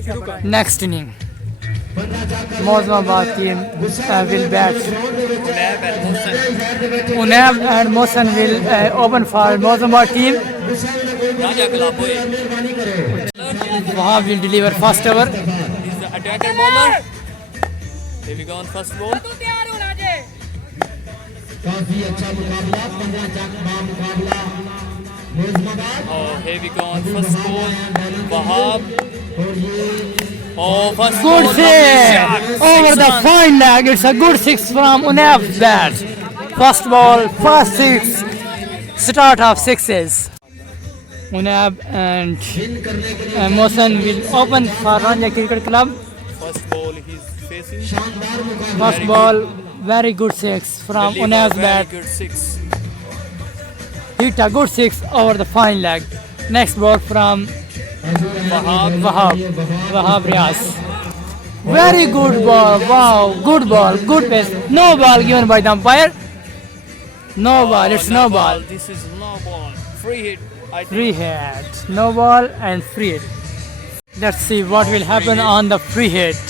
Next inning, Mozambique team will bat. Unab and Mohsen will open for Mozambique team. Wahab will deliver first over. He's the attacker bowler. Here we go on first ball. काफी अच्छा मुकाबला 15 चक मुकाबला मोज़माबाद Oh, here we go on first ball. Wahab. Oh, first Good ball. six over the fine leg. It's a good six from Unab's bat. First ball, first six. Start of sixes. Unab and Mohsen will open for Ranja Cricket Club. First ball he's facing. शानदार मुकाबला First ball, very good six from Deliver Unab's very bat. good six. Hit a good six over the fine leg. Next ball from Wahab Riaz. Very good ball. Wow, good ball, good pace. No ball given by the umpire. No ball, it's no ball. This is no ball. Free hit. I think. Free hit. No ball and free hit. Let's see what will happen on the free hit.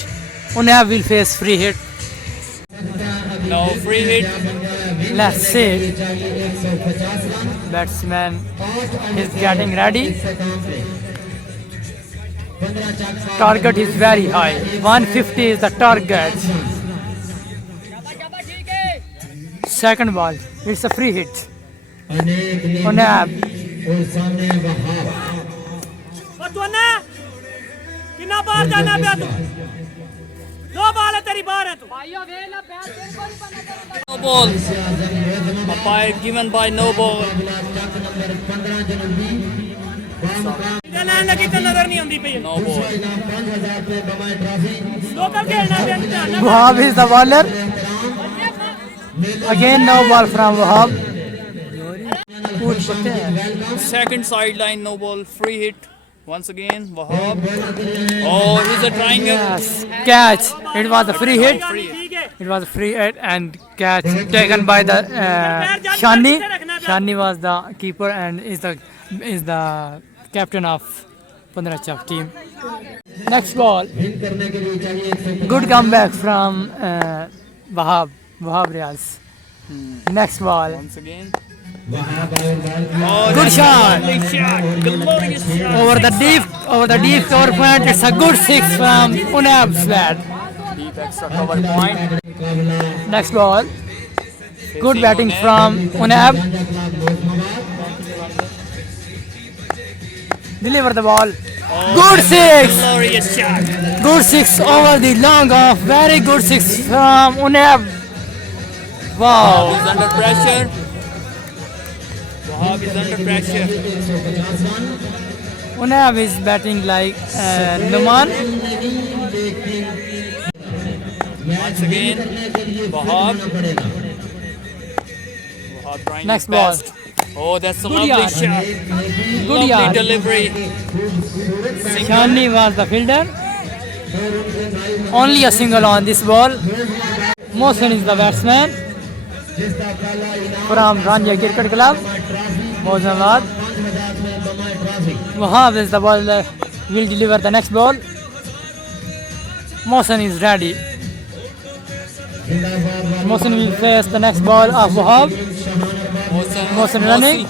Unab will face free hit. No free hit. Let's see. Batsman is getting ready. Target is very high. 150 is the target. Second ball. It's a free hit. Unab. और सामने वहाब कितना बार जाना पे तू दो बाल है तेरी बार है तू No ball. Umpire given by no ball. Chak number 15 जनवरी लाइन लगी तो नजर नहीं आती पे No ball. इनाम 5000 रुपए बमाए ट्रॉफी लोकल खेलना पे Wahab is the bowler. Again no ball from Wahab. Second sideline, no ball, free hit. Once again, Wahab. Oh, he's a triangle. Yes, catch. It was a free hit. Free hit. ठीक है It was a free hit and catch taken by the Shani. Shani was the keeper and is the captain of Pundrachak team. Next ball. Win करने के लिए चाहिए 150 Good comeback from Wahab Riaz. Next ball. Once again. Wahab और ball Oh, Good that's shot. a big shot. Glorious shot. Over the deep cover point. It's a good six from Unab's bat. Deep extra cover point. मुकाबला Next ball. Good Facing batting Unab. from Unab. गांजा club मोज़माबाद Deliver the ball. Oh, Good that's a six. Glorious shot. Good six over the long off. Very good six from Unab. Wow. He's under pressure. Wahab is under pressure. Unab is batting like Numan. Once again, Wahab. Wahab trying Next his ball. best. Oh, that's a Good lovely yard. shot. Good Lovely yard. delivery. Shani was the fielder. Only a single on this ball. Mohsen is the batsman from Ranja Cricket Club, Mozambique. Wahab is the bowler. Will deliver the next ball. Mohsen is ready. Mohsen will face the next ball of Wahab. Mohsen running.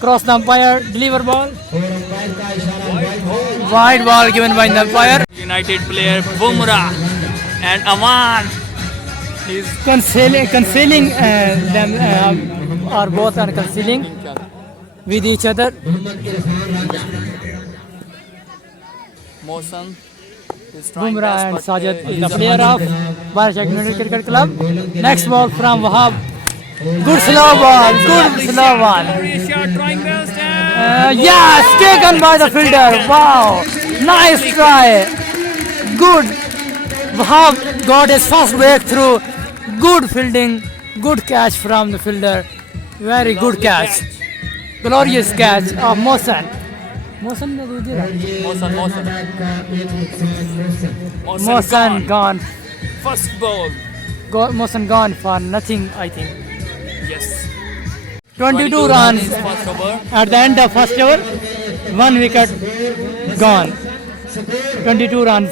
Cross the umpire. Deliver ball. Wide ball given by the umpire. United player Bumrah and Aman. He's Concealing them or both are concealing with each other. Mohsen is trying Bumrah best, and but, Sajid is he's the a- player of Bharat United Cricket Club. Next ball from Wahab. Good slow ball. Good slow ball. Glorious shot, trying best and Yes, taken by the fielder. Wow, nice try. Good. Wahab got his first breakthrough. Good fielding. Good catch from the fielder. Very good catch. Glorious catch of Mohsen. Mohsen ने दे दिया. Mohsen. Mohsen gone. First ball. Mohsen gone for nothing, I think. Yes. 22 runs is first over. at the end of first over. 1 wicket gone. 22 runs,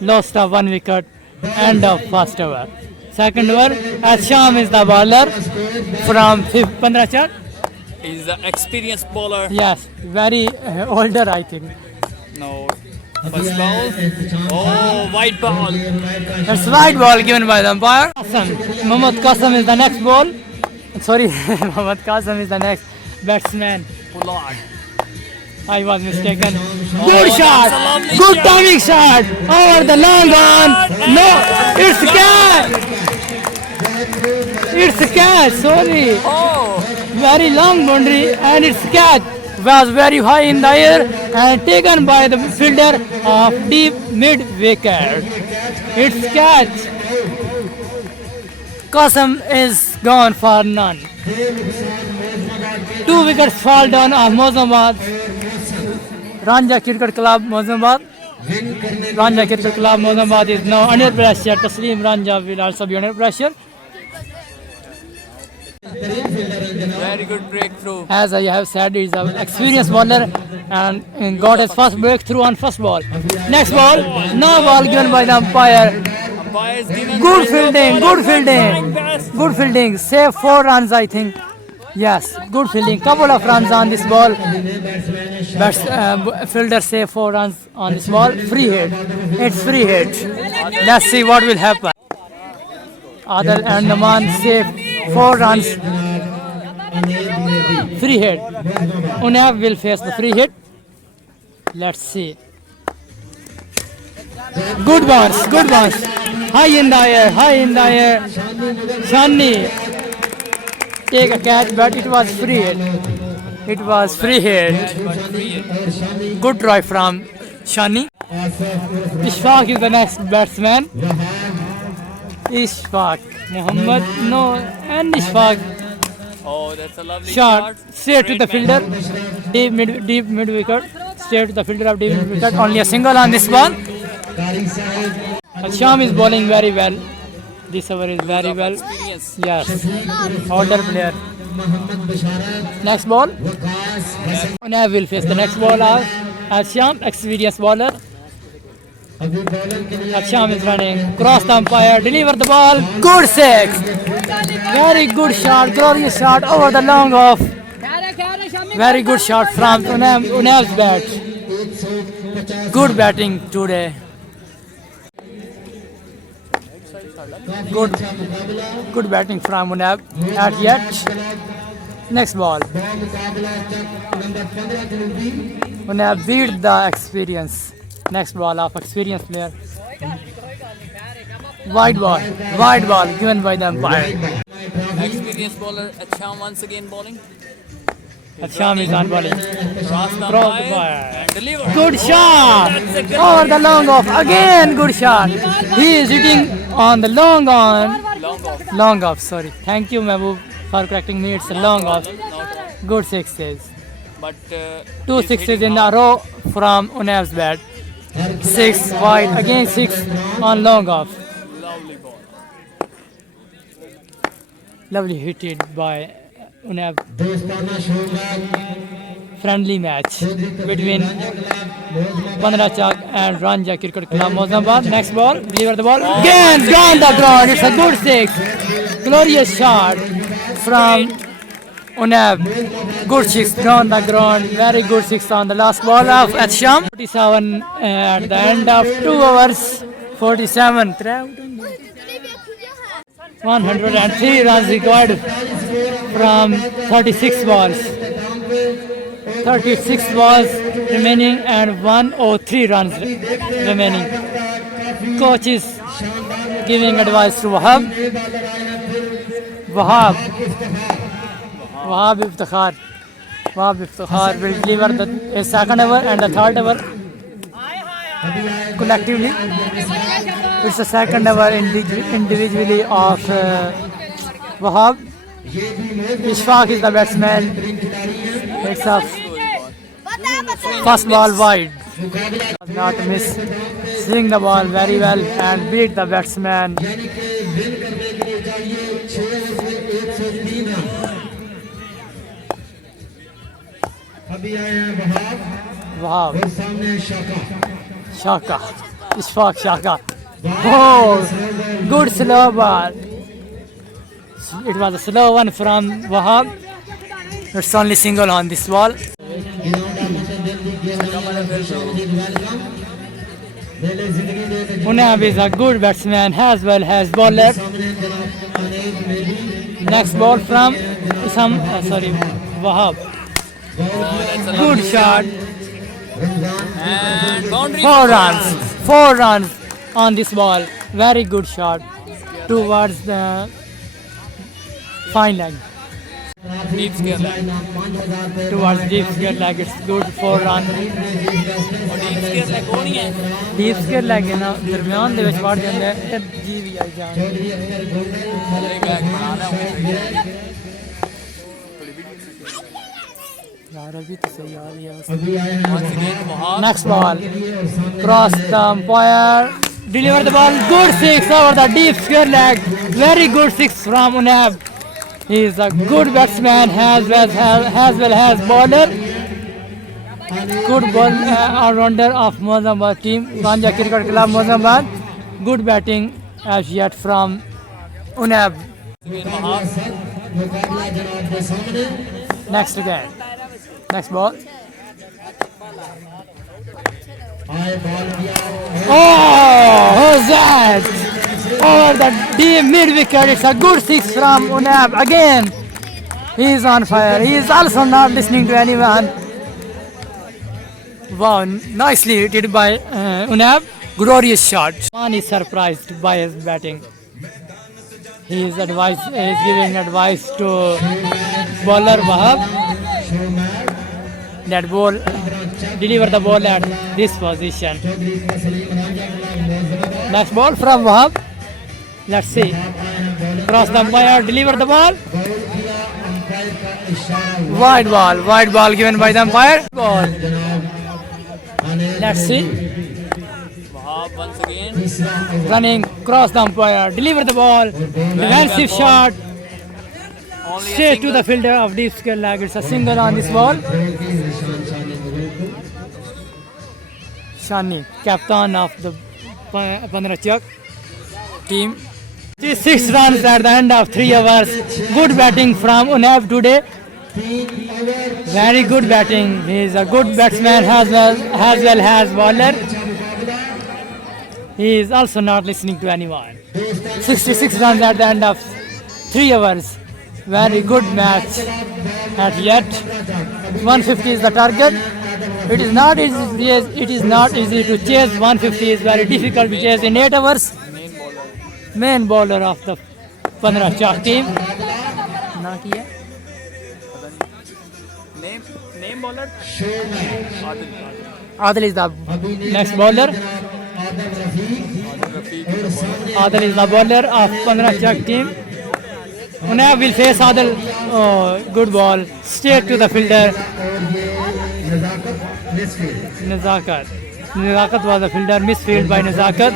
lost of 1 wicket, end of first over. Second over, Asham is the bowler from 15 chart. He's the experienced bowler. Yes, very older I think. No. First ball. Oh, white ball. It's right ball given by the umpire. Mohammad Qasim is the next ball. Sorry, Mohammad Qasim is the next batsman. Pollard. I was mistaken. Oh, Good that's shot! a lovely Good shot. timing shot! Over the long on! No! It's catch! It's a catch, sorry. Oh, Very long boundary and it's catch. Was very high in the air and taken by the fielder of deep mid wicket. It's catch. Qasim is gone for none. 2 wickets fall down of Mozambique. Ranja Cricket Club Mozambique. Ranja Cricket Club Mozambique is now under pressure. Taslim Ranja will also be under pressure. very good breakthrough. As I have said, he is an experienced bowler and got his first breakthrough on first ball. Next ball, no ball given by the umpire. Umpire's given Good by the fielding, bowler good trying fielding, best. good fielding. Save 4 runs, I think. Yes, good fielding. Couple of runs on this ball. Fielder save 4 runs on this ball. Free hit. It's free hit. Let's see what will happen. Adil and Naman save 4 runs. Free hit. Unav will face the free hit. Let's see. Good bounce, good bounce. High in the air, high in the air. Shani take a catch, but it was free hit. It was free hit. Good try from Shani. Ishfaq is the next batsman. Ishfaq. Muhammad, no, and Ishfaq. Oh, that's a lovely Shot straight to Great the fielder. management. Deep mid wicket. Straight to the fielder of deep mid wicket. Only a single on this ball. Asham is bowling very well. This over is very well. Experience. Yes. Older player. Next ball. Unav will face the next ball of Asham, experienced bowler. Asham is running. Cross the umpire. Deliver the ball. Good six. Very good shot. Glorious shot over the long off. Very good shot from Unav's bat. Good batting today. Good batting from Unav. Not yet. Next ball. Unav beat the experience. Next ball of experienced player. Wide ball given by the umpire. Experienced bowler Acham once again bowling. Asham is on bowling. Cross the Cross the umpire umpire. and deliver. Good shot! That's a good Over the long off. Again good shot. He is hitting on the long on. long off. Long off, sorry. Thank you, Mehboob, for correcting me. It's a long off. Not, Good sixes. but 2 he's sixes hitting in a row from Unav's bat. 6 wide. Again 6 on long off. lovely ball. Lovely hit by Unav. Friendly match between Pandrachak and Ranja Cricket Club Mozambique. Next ball, deliver the ball. Again, down the ground. It's a good six. Glorious shot from Unav. Good six down the ground. Very good six on the last ball of Asham. 47 at the end of 2 hours. 47. 103 runs required from 36 balls. 36 balls remaining and 103 runs remaining. Coach is giving advice to Wahab. Wahab Iftikhar will deliver the second over and the third over collectively. It's the second over individually of Wahab. Ishfaq is the batsman. It's a first ball wide. Not miss. Swing the ball very well and beat the batsman. अभी आए हैं Wahab Wahab. और सामने शाका Shaka. Ishfaq Shaka. Oh, good slow ball. It was a slow one from Wahab. It's only single on this ball. Unab is a good batsman as well as bowler. Next ball from Wahab. Good shot. And boundary. 4 runs on this ball. Very good shot towards the fine leg. Deep scare leg. Towards deep square leg. It's good 4 runs. और deep scare leg कौन ही है? Deep square leg है ना दरमियान ਦੇ ਵਿੱਚ ਵੜ ਜਾਂਦਾ ਹੈ ਫਿਰ ਜੀ ਵੀ ਆਈ ਜਾਣ अरे बैग बनाना है यार अभी तो सही आ रही है अभी आए हैं once again Wahab. next ball cross the umpire deliver the ball good 6 over the deep square leg very good 6 from Unab. He is a good batsman as well as bowler. Good ball all-rounder of Mozambique team. Ganja Cricket Club Mozambique. Good batting as yet from Unab. Again Wahab. मुकाबला जनाब के सामने Next again. Next ball. आए ball किया Oh, who's that? Over the deep mid wicket. It's a good 6 from Unab again. He is on fire. He is also not listening to anyone. Wow, nicely hit by Unab. Glorious shot. Man is surprised by his batting. He is giving advice to bowler Wahab that ball deliver the ball at this position. Next ball from Wahab. Let's see. Cross the umpire, deliver the ball. Wide ball given by the umpire. Ball. Let's see. Wahab once again. Running, cross the umpire, deliver the ball. Defensive shot. Only a Straight to single. the fielder of deep square leg. It's a single on this ball. Shani, captain of the Pandrachak team. 6 runs at the end of 3 hours. Good batting from Unab today. Very good batting. He is a good batsman as well as bowler. He is also not listening to anyone. 66 runs at the end of 3 hours. Very good match at yet. 150 is the target. It is not easy to chase 150. It's very difficult to chase in 8 hours. Main bowler of the Pandrachak team. Na kiya. Name bowler. Adil is the next bowler. Adil is the bowler of Pandrachak team. Unab will face Adil. Oh, good ball. Straight to the fielder. Nazakat. Nazakat was the fielder. Misfield by Nazakat.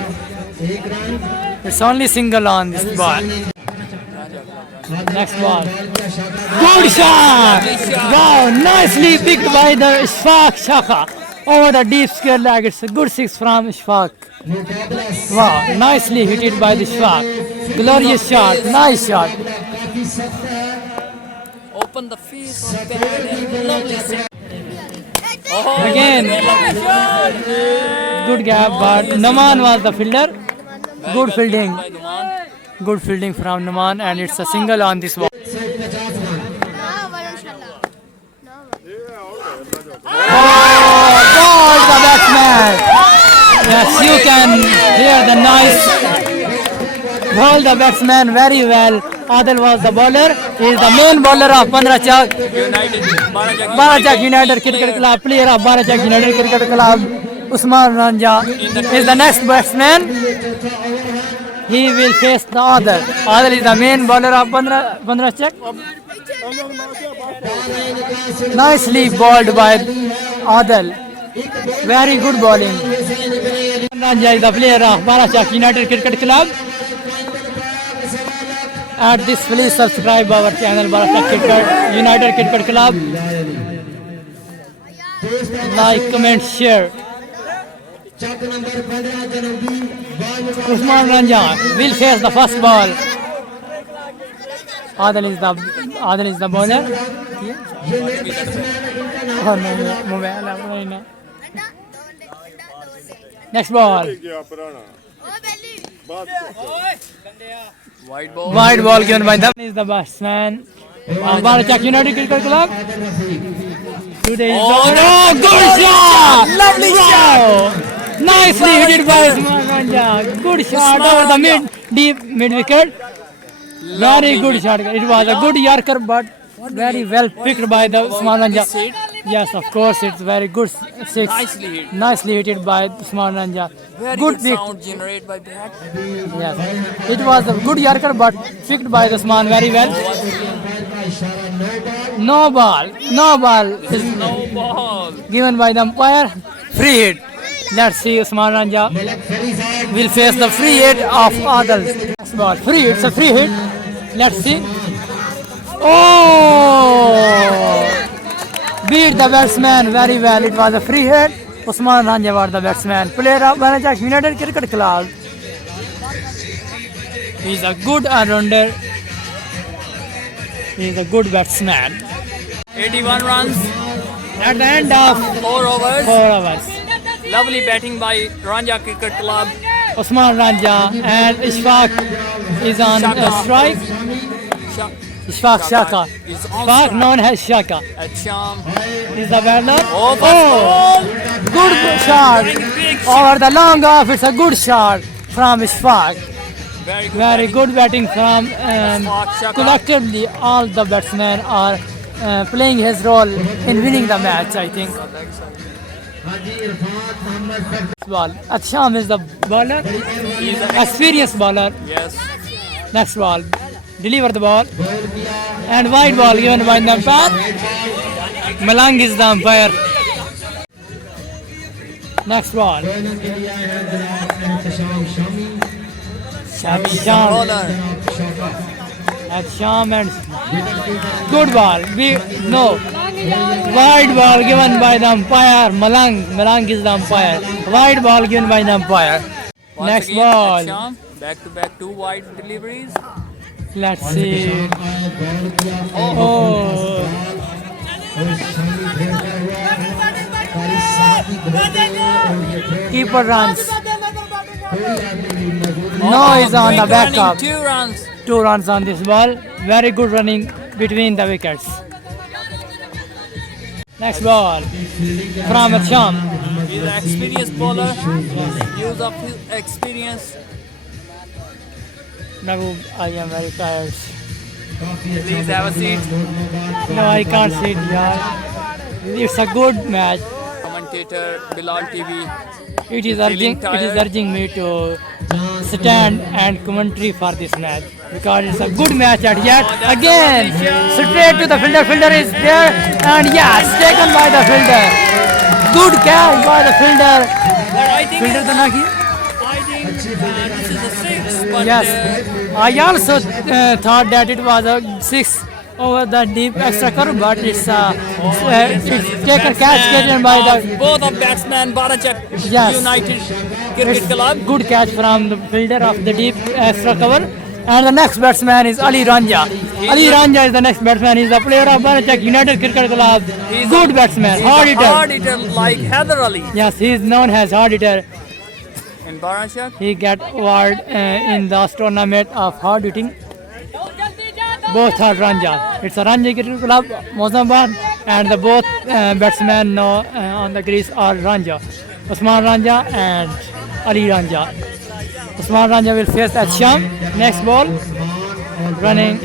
It's only single on this ball. Next ball. Good shot! Wow, nicely picked by the Ishfaq Shaka. Over the deep square leg. It's a good 6 from Ishfaq. Wow, nicely hit it by the Ishfaq. Glorious shot. Nice shot. Open the face of the head and lovely set. Oh, Again. lovely shot. Good gap, but Naman was the fielder. Good fielding. By Numan. Good fielding from Naman, and it's a single on this ball. Oh, God, the batsman. Yes, you can hear the noise. Hold the batsman very well. Adil was the bowler. He is the main bowler of Pandrachak. United. Barachak United Cricket Club, player of Barachak United Cricket Club. Usman Ranja is the next batsman. He will face the Adil. Adil is the main bowler of Pandrachak. Nicely bowled by Adil. Very good bowling. Ranja is the player of Barachak United Cricket Club. At this, please subscribe our channel Barachak United Cricket Club. Like, comment, share. Chak number 15 जनवरी Usman Ranja will face the first ball. Adil is the bowler. ये नए batsman इनका नाम Oh no, mobile अपना ही ना. Next ball. White ball. Wide ball given by them is the batsman. Barachak United Cricket Club. Today is oh, good shot! Lovely shot! Nicely hit by Usman Ranja. Good shot over the deep wicket. Very good shot. It was a good Yorker, but very well picked by the Usman Ranja. Yes, of course, it's very good six. Nicely hit. Nicely hit by Usman Ranja. Very Good good pick. sound generated by bat. Yes, it was a good Yorker, but picked by the Usman very well. No ball is No ball. given by the umpire. Free hit. Let's see Usman Ranja will face the free hit of Adil. Next ball. Free hit. It's a free hit. Let's see. Oh! Beat the batsman very well. It was a free hit. Usman Ranja was the batsman. Player of Barachak United Cricket Club. He is a good all-rounder. He is a good batsman. 81 runs. At the end of 4 overs. 4 hours, Lovely batting by Ranja Cricket Club. Usman Ranja and Ishfaq is on strike. Sha- Ishfaq Shaka. is on Ishfaq strike. known as Shaka At Sham. is the batter. Oh, ball. Good shot. Big Over the long off, it's a good shot from Ishfaq. Very good. Very batting. good batting from Shaka. collectively all the batsmen are playing his role in winning the match, I think. Haji Irfan Mohammad Ball. Atsham is the bowler, He's a experienced bowler. yes. Next ball. Deliver the ball. And wide ball given by the umpire. Malang is the umpire. Next ball. Bowling के लिए आए हैं जनाब Ehtesham Shami Sham. Bowler. Shaukat At Sham and good ball. No. Wide ball given by the umpire. Malang is the umpire. Wide ball given by the umpire. Once Next again, at ball. Sham. Back to back 2 wide deliveries. Let's see. आए ball किया Oh. और शामी खेलता हुआ कारी साथ ही खेलते हुए और ये खेल Keeper runs. कोई आदमी नहीं मौजूद No is on the Quick running, backup. 2 runs. 2 runs on this ball. Very good running between the wickets. Next ball from Sham. He's an experienced bowler. Use of his experience. Mehboob, I am very tired. Please have a seat. No, I can't sit here. It's a good match. Commentator Bilal TV. It is urging me to stand and commentary for this match because it's a good match at yet again. Straight to the fielder. Fielder is there and yes, taken by the fielder. Good catch by the fielder. But I think Fielder the Naki. this is a 6. But Yes, I also thought that it was a 6 over the deep extra curve, but it's taken catch taken by the both of batsmen Barachak Yes. United Cricket Club. good catch from the fielder of the deep extra cover. And the next batsman is Ali Ranja. Ali Ranja is the next batsman. He's the player of Barachak United Cricket Club. He's Good a- batsman, He's hard a hitter. hard hitter like Heather Ali Yes, he is known as hard hitter. in Barachak. He get award in the tournament of hard hitting. Both are Ranja. It's a Ranja Cricket Club, Mozambique, and the both batsmen now on the crease are Ranja. Usman Ranja and Ali Ranja. Usman Ranja will face at Sham. Next ball. Running.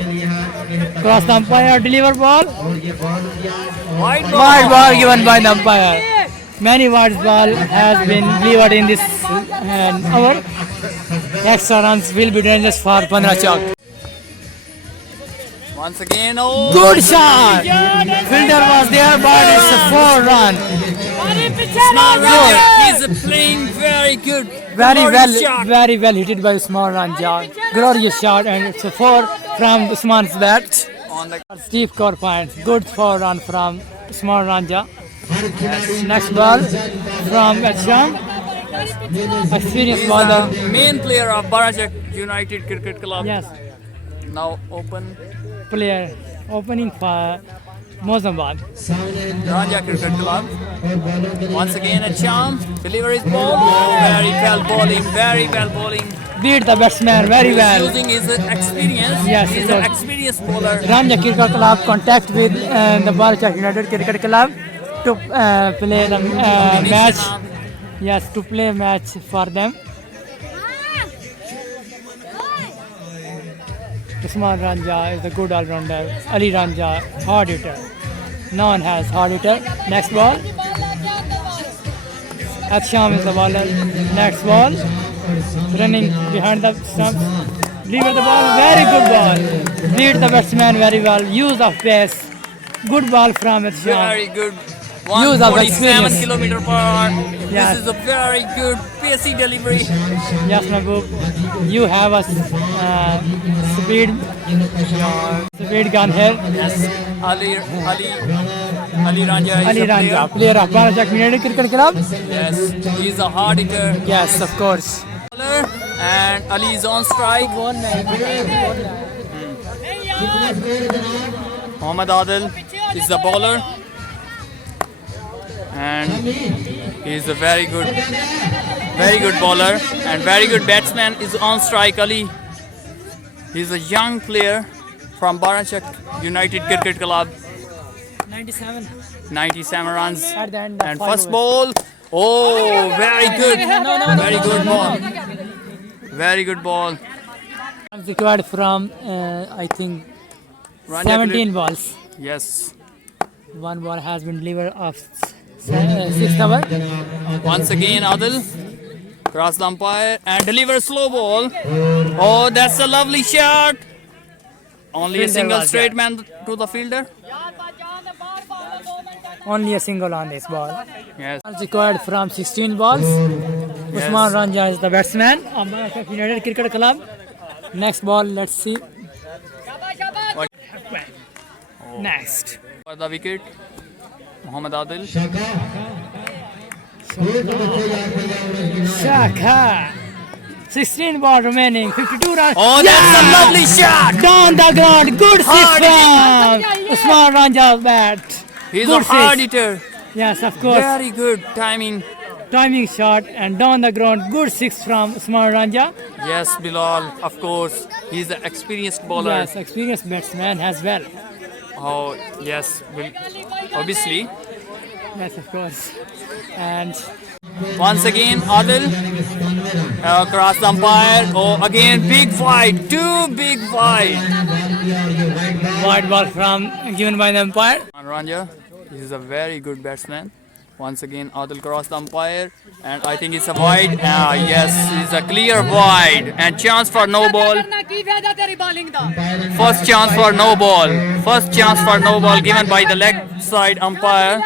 Cross the umpire, deliver ball. Wide ball. Wide ball given by the umpire. Many wide ball has been delivered in this hour. Extra runs will be dangerous for Panrachak. Once again, oh. Good shot! Fielder was there, but it's a 4 run. Usman Ranja, he's playing very good. Very Glorious shot. very well hit by Usman Ranja. Glorious shot, and it's a 4 from Usman's bat. On the Steep core points. Good 4 run from Usman Ranja. Next ball from Asham. Experienced He's bowler. the main player of Barajak United Cricket Club. Yes, Now open player opening for Mozambique. Ranja Cricket Club. Once again a chance. Deliver his ball. Oh, very well bowling. Very well bowling. Beat the batsman very He's well. using his experience. Yes, He's he an does. experienced bowler. Ranja Cricket Club contact with the Barajak United Cricket Club to play the match. Yes, to play match for them. Usman Ranja is a good all-rounder. Ali Ranja, hard hitter. Known as hard hitter. Next ball. Aksham is the bowler. Next ball. Running behind the stumps. Deliver the ball. Very good ball. Beat the batsman very well. Use of pace. Good ball from Aksham. Very good. Use of 147 experience. kilometer per hour. Yes. This is a very good pacey delivery. Yes, Mahbub. You have a speed gun here. Yes. Ali Ranja is Ali a Ranja, player. player of Barajak United Cricket Club. Yes. He's a hard hitter. Yes, of course. And Ali is on strike. Mohammad Adil is the bowler. And he's a very good bowler and very good batsman is on strike. Ali. He's a young player from Barajak United Cricket Club. 97 97 runs. at the end. And first ball. Oh, very good. Very good ball. Very good ball. Required from I think Ranja 17 balls. Yes. One ball has been delivered off 6th over. Once again, Adil. Cross the umpire and deliver slow ball. Oh, that's a lovely shot. Only a Fielder single was straight there. man to the fielder. Only a single on this ball. Yes. Runs required from 16 balls. Usman Ranja is the batsman of Barajak United Cricket Club. Next ball, let's see. Next. For the wicket, Mohammad Adil. Shaka. 16 ball remaining. 52 runs. Oh, that's a lovely shot. Down the ground. Good six Hard from Usman Ranja's bat. He's Good a hard six. hitter. Yes, of course. Very good timing. Timing shot and down the ground. Good six from Usman Ranja. Yes, Bilal, of course. He's an experienced bowler. Yes, experienced batsman as well. Oh, yes. Obviously. Yes, of course. And Once again, Adil. Cross the umpire. Oh, again, big fight. Two big fight. wide ball from given by the umpire. Ranja, he's a very good batsman. Once again, Adil crossed the umpire, and I think it's a wide. Yes, it's a clear wide, and chance for no ball. First chance for no ball. First chance for no ball given by the leg side umpire.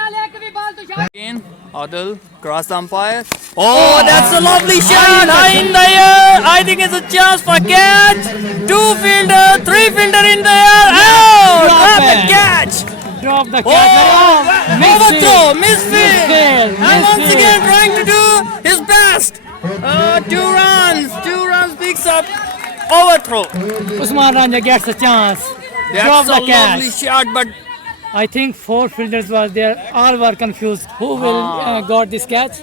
Again, Adil cross the umpire. Oh, that's a lovely shot! High in the air. I think it's a chance for catch. Two fielder, three fielder in the air. Oh, grab the it. catch. Drop the Oh, catch. overthrow, misfield, Misfield, and once misfield. again trying to do his best. Two runs picks up, overthrow. Usman Ranja gets a chance. Drop That's the a catch. lovely shot, but I think 4 fielders was there. All were confused. Who will got this catch?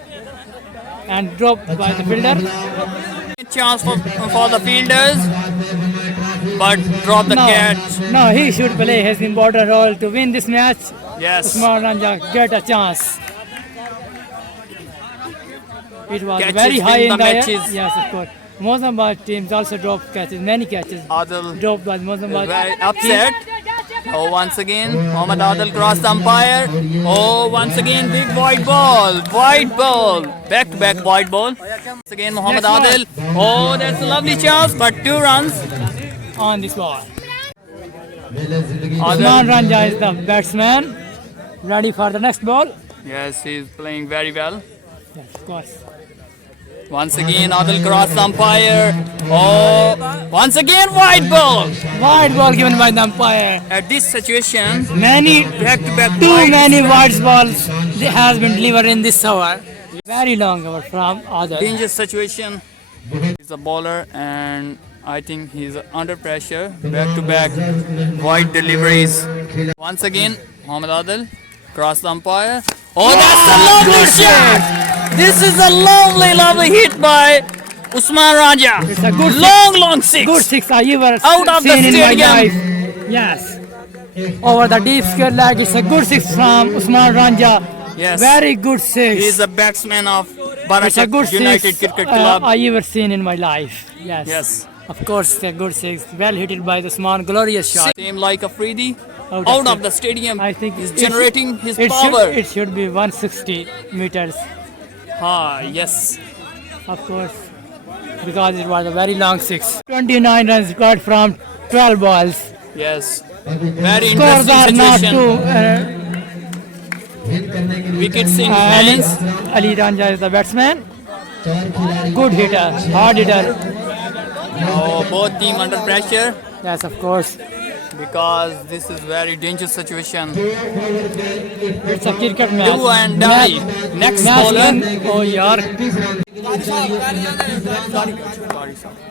And dropped by the fielder. chance for the fielders, but drop the catch. No, he should play his important role to win this match. Yes. Usman Ranja get a chance. It was Catches very high win in the the air. matches. Yes, of course. Mozambique teams also dropped catches, many catches Adil dropped by Mozambique. very upset. Oh, once again, Mohammad Adil crossed the umpire. Oh, once again, big white ball. White ball. Back to back white ball. Once again, Mohammad Next Adil. Oh, that's a lovely chance, but 2 runs. On this ball. Adil. Usman Ranja is the batsman. Ready for the next ball? Yes, he's playing very well. Yes, of course. Once again, Adil crossed the umpire. Oh, once again, white ball. Wide ball given by the umpire. At this situation, Many, back to back too wide. many wide balls has been delivered in this over. Very long over from Adil. Dangerous situation. He's a bowler and I think he's under pressure. Back to back wide deliveries. Once again, Mohammad Adil cross the umpire. Oh, that's a lovely shot! This is a lovely hit by Usman Raja. It's a good Long six. Good six I ever Out of the seen in my stadium. life. Yes. Over the deep square leg, it's a good six from Usman Ranja. Yes. Very good six. He is a batsman of It's a good Barachak United six Cricket Club. I ever seen in my life. Yes. Yes. Of course, it's a good six. Well hit by the Usman. Glorious shot. Same like Afridi. Out Out of of the stadium. I think he's it generating his it power. It should be 160 meters. Yes. Of course. Because it was a very long six. 29 runs scored from 12 balls. Yes. Very Scores interesting are not situation. too. Wickets in Ali, hands. Ali Ranja is the batsman. Good hitter, hard hitter. Oh, both team under pressure Yes, of course. because this is very dangerous situation. It's a cricket match. Do and die. Next bowler. Oh, yaar.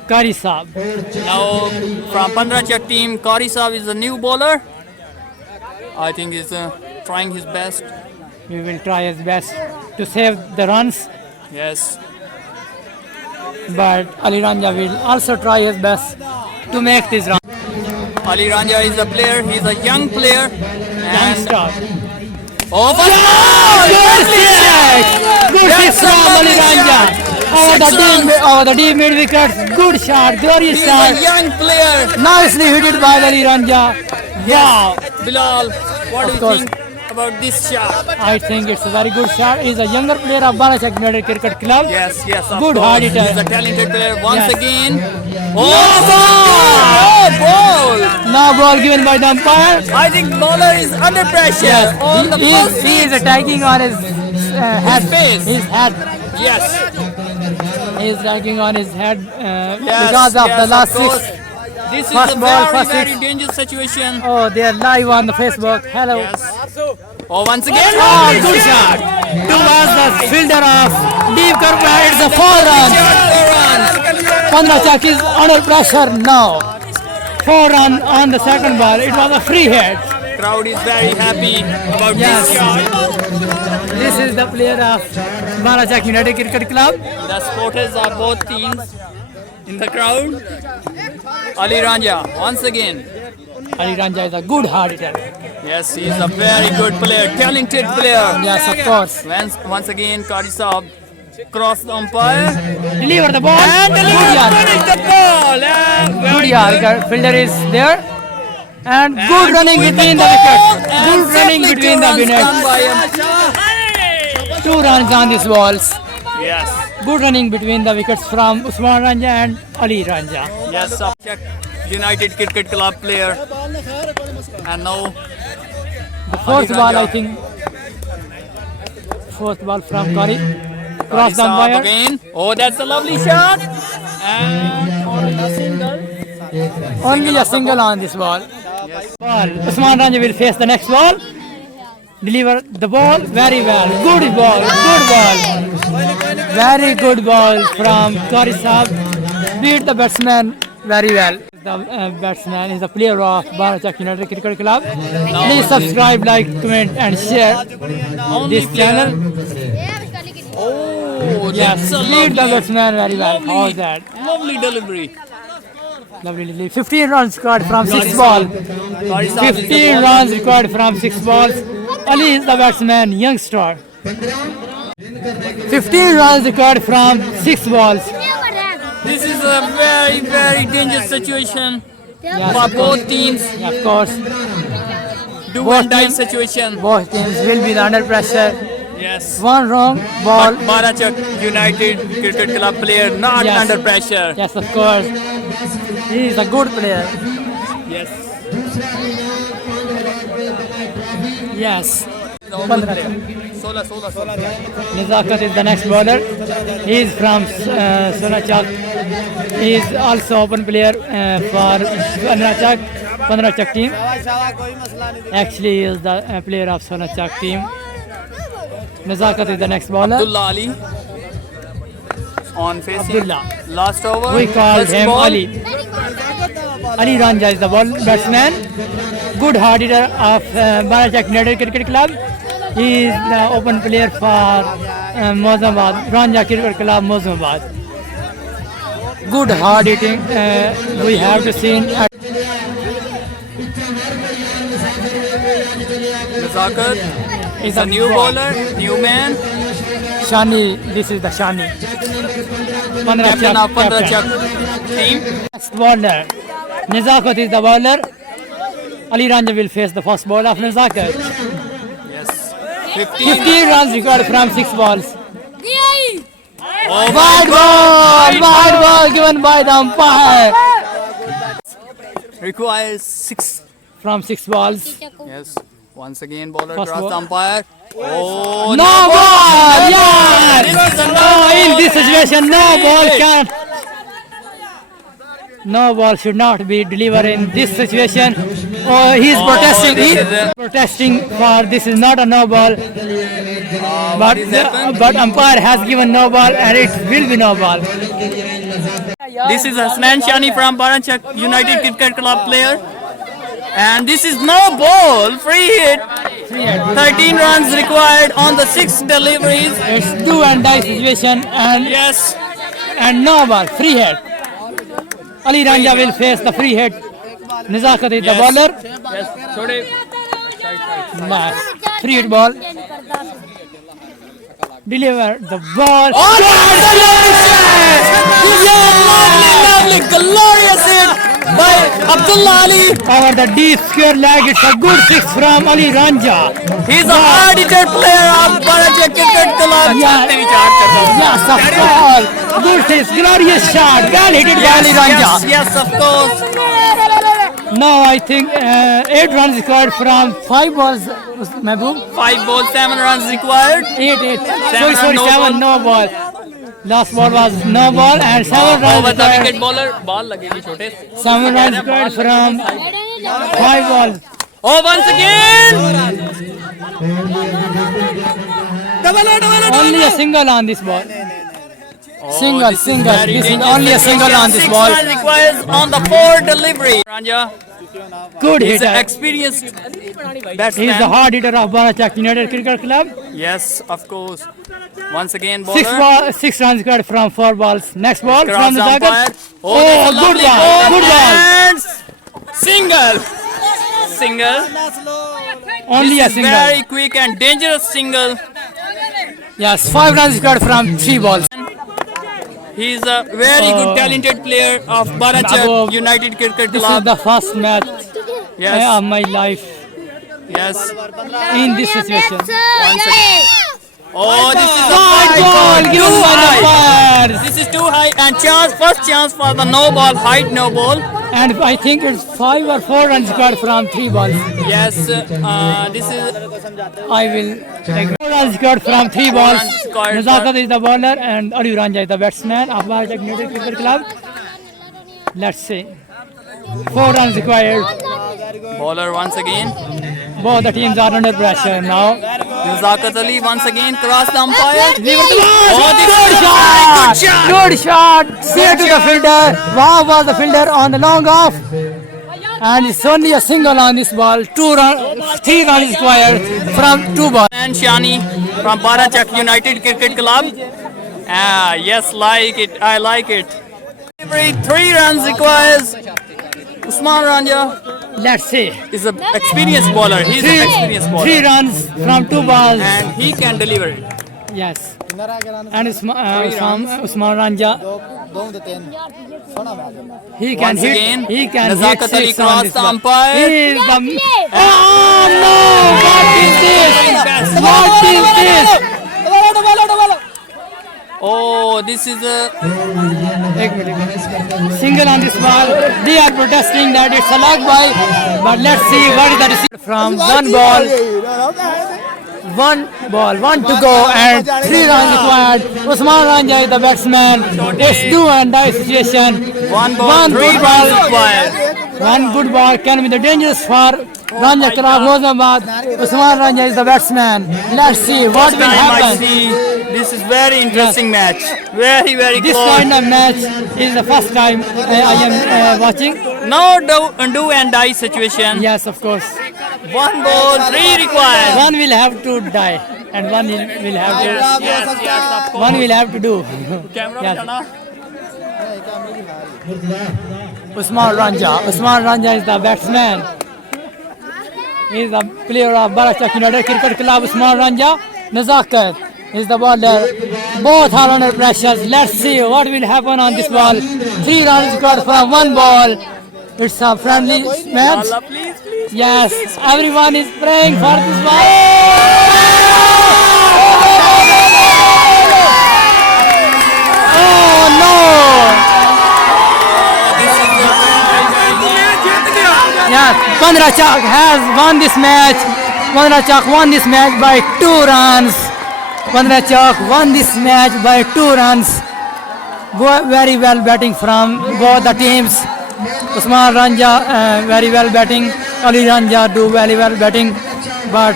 Kari Saab. Now from Pandrachak team, Kari Saab is a new bowler. I think he's trying his best. We will try his best to save the runs, Yes. but Ali Ranja will also try his best to make this run. Ali Ranja is a player. He's a young player. And Youngster. oh, Good six! Good six from Ali Ranja. Over the deep mid wickets. Good shot, glorious He's a shot. young player. Nicely hit by Ali Ranja. Wow. Bilal, what do Of you course. think about this shot? I think it's a very good shot. He's a younger player of Barachak United Cricket Club. Yes, yes. Of Good course. hard hitter. He's a talented player. Once Yes. again. Oh, ball! Now ball given by the umpire. I think bowler is under pressure on the first He is pitch. attacking on his head. face. His head. Yes. He is attacking on his head Yes, because of the last course. six. This is First a ball, very, first very six. dangerous situation. Oh, they are live on the Facebook. Hello. Yes. Oh, once again. Oh, good shot. Towards the fielder of deep curve. It's a 4 runs. Pandrachak is under pressure now. 4 run on the second ball. It was a free hit. Crowd is very happy about Yes. this shot. This is the player of Barachak United Cricket Club. The supporters of both teams in the crowd. Ali Ranja, once again. Ali Ranja is a good hard hitter. Yes, he is a very good player, talented player. Yes, of course. Once again, Kari Saab cross the umpire. Deliver the ball. And Good deliver yard. the ball. Good yard. Fielder is there. And good And running with between the ball, wickets. and Good running simply between two the runs wickets. done by him. 2 runs on these balls. Yes, Good running between the wickets from Usman Ranja and Ali Ranja. yes, Check United Cricket Club player. And now The fourth Ali ball, Ranja. I think. Fourth ball from Kari. Kari Cross the Saab umpire. again. Oh, that's a lovely shot. And on a single. Only a single on this ball. Ball. Usman Ranja will face the next ball. Deliver the ball very well. Good ball. Good ball. Very good ball from Kari Saab. Beat the batsman very well. The batsman is the player of Barachak United Cricket Club. Please subscribe, like, comment and share Only this player. channel. Oh, Yes, that's a beat the lovely, batsman very well. How's that? lovely delivery. Lovely. 15 runs scored from 6 balls. Kari Saab is the 15 bowler. runs required from 6 balls. Ali is the batsman, youngster. 15 runs required from 6 balls. This is a very, very dangerous situation Yes, for both teams. of course. Do Both and die teams- situation. Both teams will be under pressure. Yes. One wrong ball. But Barachak United Cricket Club player not Yes. under pressure. Yes, of course. He is a good player. Yes. Yes. Sola. Nizakat is the next bowler. He is from Sonachak. He is also open player for Pandrachak team. Actually, he is the player of Sonachak team. Nazakat is the next bowler. Abdullah Ali on facing. Abdullah. Last over. We called First him ball. Ali. Ali Ranja is the batsman. Good hard hitter of Barachak United Cricket Club. He is the open player for Mozambique, Ranja Cricket Club, Mozambique. Good hard hitting we have to see. Nazakat Is a new bowler, new man. Shani, this is the Shani. Captain of Pandrachak team. Next bowler. Nazakat is the bowler. Ali Ranja will face the first ball of Nazakat. Yes. 15. 15 runs required from 6 balls. Oh, Wide ball given by the umpire requires 6. from 6 balls. Yes. Once again, bowler First cross ball. the umpire. Oh, No ball! Yes! This is a no Oh, in ball. this situation, no ball can. No ball should not be delivered in this situation. Oh, he is protesting. this He is is protesting for this is not a no ball. But is happened? but umpire has given no ball and it will be no ball. This is Hasnan Shani from Baranchak United Cricket Club player. And this is no ball, free hit. 13 runs required on the 6 deliveries. It's do and die situation Yes. and no ball, free hit. Ali Ranja will face the free hit. Nazakat is the Yes. bowler. Yes. Chode. Bas. Free hit ball. Deliver the ball. Oh, lovely, glorious hit by Abdullah Ali. Over the deep square leg. It's a good six from Ali Ranja. He's a hard-hitter player of Baranchak Cricket Club. Yeah. Yes, of course. Good six. Glorious shot. Well hit by Ali Ranja. Yes, of course. Now I think 8 runs required from 5 balls. Mehboob. 5 balls, 7 runs required. 8. Seven Sorry, no 7. No ball. Last ball was no ball and 7 runs Over the required. wicket bowler, ball लगेगी छोटे. 7 runs required from 5 balls. Oh, once again. Only a single on this ball. Single. Very This is dangerous only a single on this 6 ball. runs requires on the 4 delivery. Ranja Good is an hitter. experienced He is the batsman. hard hitter of Barachak United Cricket Club. Yes, of course. Once again, bowler. 6 runs required from 4 balls. Next ball Cross from the umpire. Zagat. Oh, that's a good lovely ball. Good ball. And single. Single. Only This a is single. very quick and dangerous single. Yes, 5 runs required from 3 balls. He is a very good talented player of Baranchak Bravo. United Cricket This is Club. the first match Yes, of my life yes. in this situation. Oh, this is a Wide high ball ball. given Too by the high. umpires. This is too high and first chance for the no ball, height no ball. And I think it's 5 or 4 runs required from 3 balls. Yes, this is I will take 4 runs required from 3 balls. runs required Nazakat is the bowler and Ali Ranja is the batsman of Barachak United Cricket Club. Let's see. 4 runs required. bowler once again. Both the teams are under pressure now. Nazakat Ali once again cross the umpire. Deliver the ball. Oh, this Good is a shot! very good shot. Good shot! Straight to the fielder. Wow was the fielder on the long off. And it's only a single on this ball. 3 runs required from 2 balls. And Shani from Baranchak United Cricket Club. Ah, yes, like it. I like it. Every 3 runs requires Usman Ranja Let's see. is an experienced bowler. He's an experienced bowler. 3 runs from 2 balls. And he can deliver it. Yes. And Usman Ranja. He can Once hit. again, He can hit Nazakat Ali 6 on crossed this the ball. umpire. He is the. Oh no! What is this? What is this? Oh, this is a Single on this ball. They are protesting that it's a leg by. But let's see what is the decision from 1 ball. 1 to go and 3 runs required. Usman Ranja is the batsman. It's do and die situation. 1 ball, 3 good runs required. 1 good ball can be the dangerous for Ranja Chirag Mozambique. Usman Ranja is the batsman. Let's see what will Time I happen. see this is very interesting match. Very This close. kind of match is the first time I am watching. No do and die situation. Yes, of course. One ball, 3 required. One will have to die, and one will have to. Yes, of course. One will have to do. Camera Yes. bajana. Usman Ranja is the batsman. He is the player of Barachak United Cricket Club. Usman Ranja. Nazakat is the bowler. Both are under pressure. Let's see what will happen on this ball. 3 runs scored from one ball. It's a friendly match. Allah, please. Yes, everyone is praying for this ball. Oh no! Yes, Pandrachak has won this match. Pandrachak won this match by 2 runs. Pandrachak won this match by 2 runs. Very well batting from both the teams. Usman Ranja very well batting. Ali Ranja do very well batting. But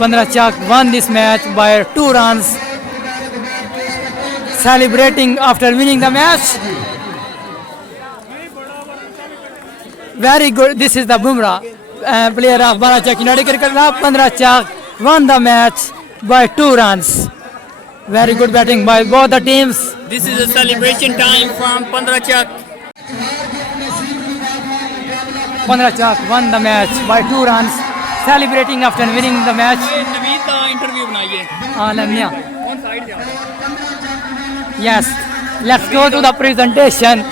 Pandrachak won this match by 2 runs. Celebrating after winning the match. Very good. This is the Bumrah, player of Barachak United Cricket Club. Pandrachak won the match by 2 runs. Very good batting by both the teams. This is a celebration time from Pandrachak. Pandrachak won the match by 2 runs. Celebrating after winning the match. Naveed का interview बनाइए. Lamia. On side जाओ. Yes. Let's go to the presentation.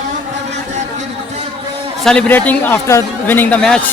Celebrating after winning the match.